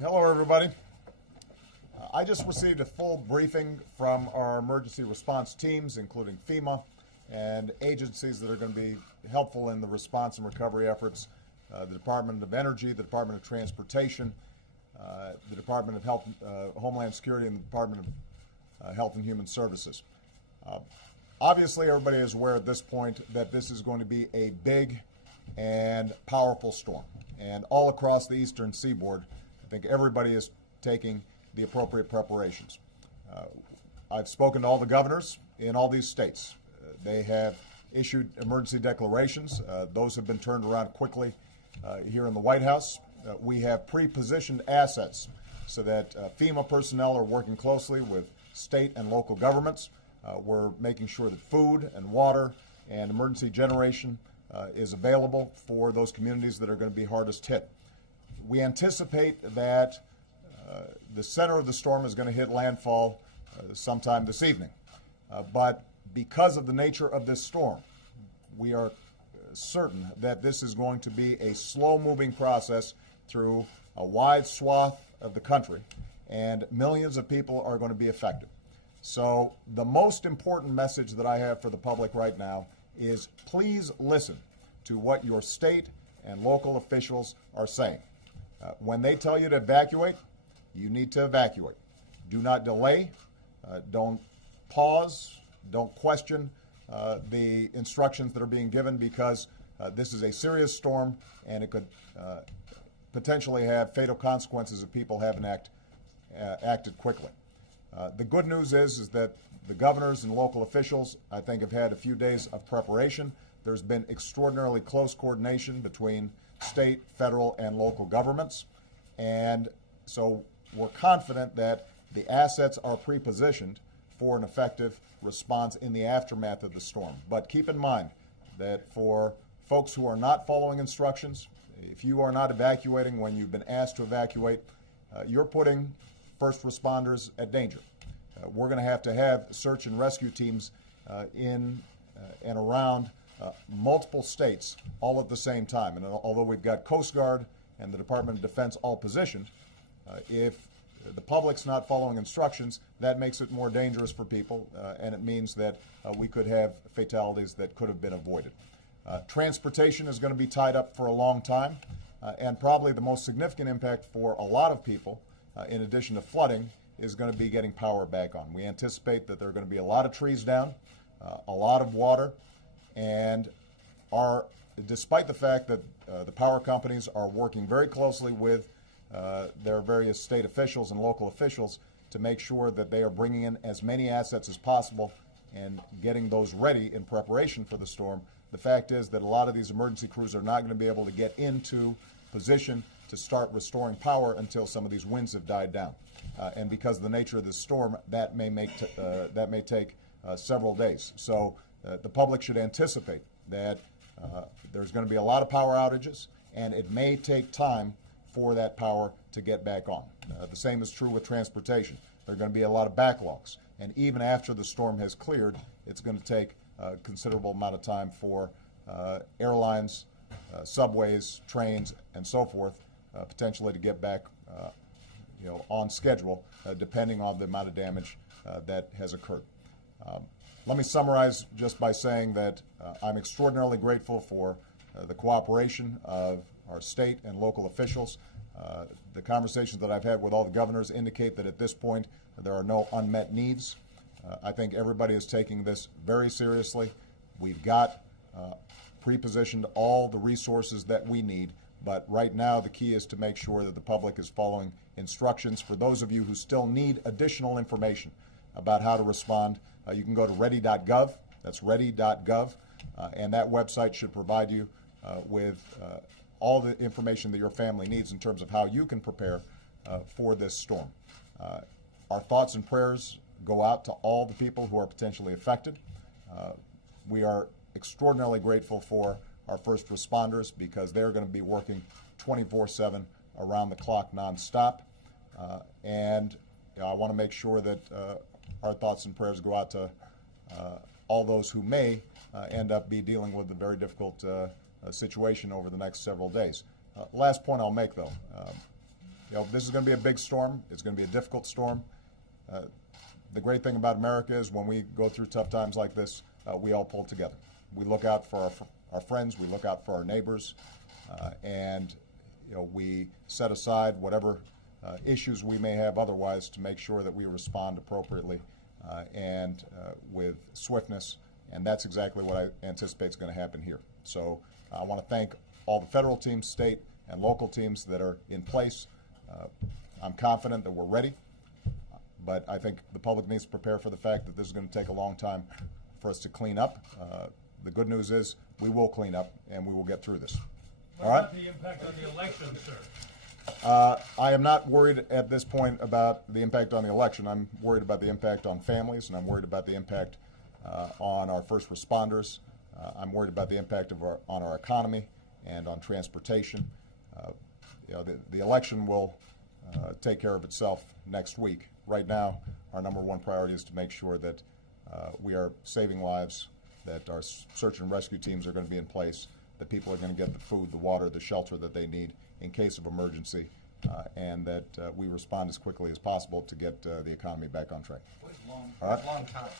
Hello, everybody. I just received a full briefing from our emergency response teams, including FEMA and agencies that are going to be helpful in the response and recovery efforts, the Department of Energy, the Department of Transportation, the Department of Health, Homeland Security, and the Department of Health and Human Services. Obviously, everybody is aware at this point that this is going to be a big and powerful storm. And all across the eastern seaboard, I think everybody is taking the appropriate preparations. I've spoken to all the governors in all these states. They have issued emergency declarations. Those have been turned around quickly here in the White House. We have pre-positioned assets so that FEMA personnel are working closely with state and local governments. We're making sure that food and water and emergency generation is available for those communities that are going to be hardest hit. We anticipate that the center of the storm is going to hit landfall sometime this evening. But because of the nature of this storm, we are certain that this is going to be a slow-moving process through a wide swath of the country, and millions of people are going to be affected. So the most important message that I have for the public right now is please listen to what your state and local officials are saying. When they tell you to evacuate, you need to evacuate. Do not delay. Don't pause. Don't question the instructions that are being given, because this is a serious storm and it could potentially have fatal consequences if people haven't acted quickly. The good news is that the governors and local officials, I think, have had a few days of preparation. There's been extraordinarily close coordination between state, federal, and local governments. And so we're confident that the assets are pre-positioned for an effective response in the aftermath of the storm. But keep in mind that for folks who are not following instructions, if you are not evacuating when you've been asked to evacuate, you're putting first responders at danger. We're going to have search and rescue teams in and around multiple states all at the same time. And although we've got Coast Guard and the Department of Defense all positioned, if the public's not following instructions, that makes it more dangerous for people, and it means that we could have fatalities that could have been avoided. Transportation is going to be tied up for a long time, and probably the most significant impact for a lot of people, in addition to flooding, is going to be getting power back on. We anticipate that there are going to be a lot of trees down, a lot of water, and despite the fact that the power companies are working very closely with their various state officials and local officials to make sure that they are bringing in as many assets as possible and getting those ready in preparation for the storm, the fact is that a lot of these emergency crews are not going to be able to get into position to start restoring power until some of these winds have died down. And because of the nature of this storm, that may take several days. So the public should anticipate that there's going to be a lot of power outages, and it may take time for that power to get back on. The same is true with transportation. There are going to be a lot of backlogs, and even after the storm has cleared, it's going to take a considerable amount of time for airlines, subways, trains, and so forth, potentially to get back on schedule, depending on the amount of damage that has occurred. Let me summarize just by saying that I'm extraordinarily grateful for the cooperation of our state and local officials. The conversations that I've had with all the governors indicate that at this point there are no unmet needs. I think everybody is taking this very seriously. We've got pre-positioned all the resources that we need, but right now the key is to make sure that the public is following instructions. For those of you who still need additional information about how to respond, you can go to ready.gov. That's ready.gov, and that website should provide you with all the information that your family needs in terms of how you can prepare for this storm. Our thoughts and prayers go out to all the people who are potentially affected. We are extraordinarily grateful for our first responders because they're going to be working 24/7 around the clock nonstop. And I want to make sure that our thoughts and prayers go out to all those who may end up be dealing with a very difficult situation over the next several days. Last point I'll make, though. this is going to be a big storm. It's going to be a difficult storm. The great thing about America is when we go through tough times like this, we all pull together. We look out for our friends, we look out for our neighbors, and we set aside whatever issues we may have otherwise to make sure that we respond appropriately and with swiftness, and that's exactly what I anticipate is going to happen here. So I want to thank all the federal teams, state and local teams that are in place. I'm confident that we're ready, but I think the public needs to prepare for the fact that this is going to take a long time for us to clean up. The good news is we will clean up and we will get through this. What All right? about the impact on the election, sir? I am not worried at this point about the impact on the election. I'm worried about the impact on families, and I'm worried about the impact on our first responders. I'm worried about the impact on our economy and on transportation. The election will take care of itself next week. Right now, our number one priority is to make sure that we are saving lives, that our search and rescue teams are going to be in place, that people are going to get the food, the water, the shelter that they need in case of emergency, and that we respond as quickly as possible to get the economy back on track. Long time.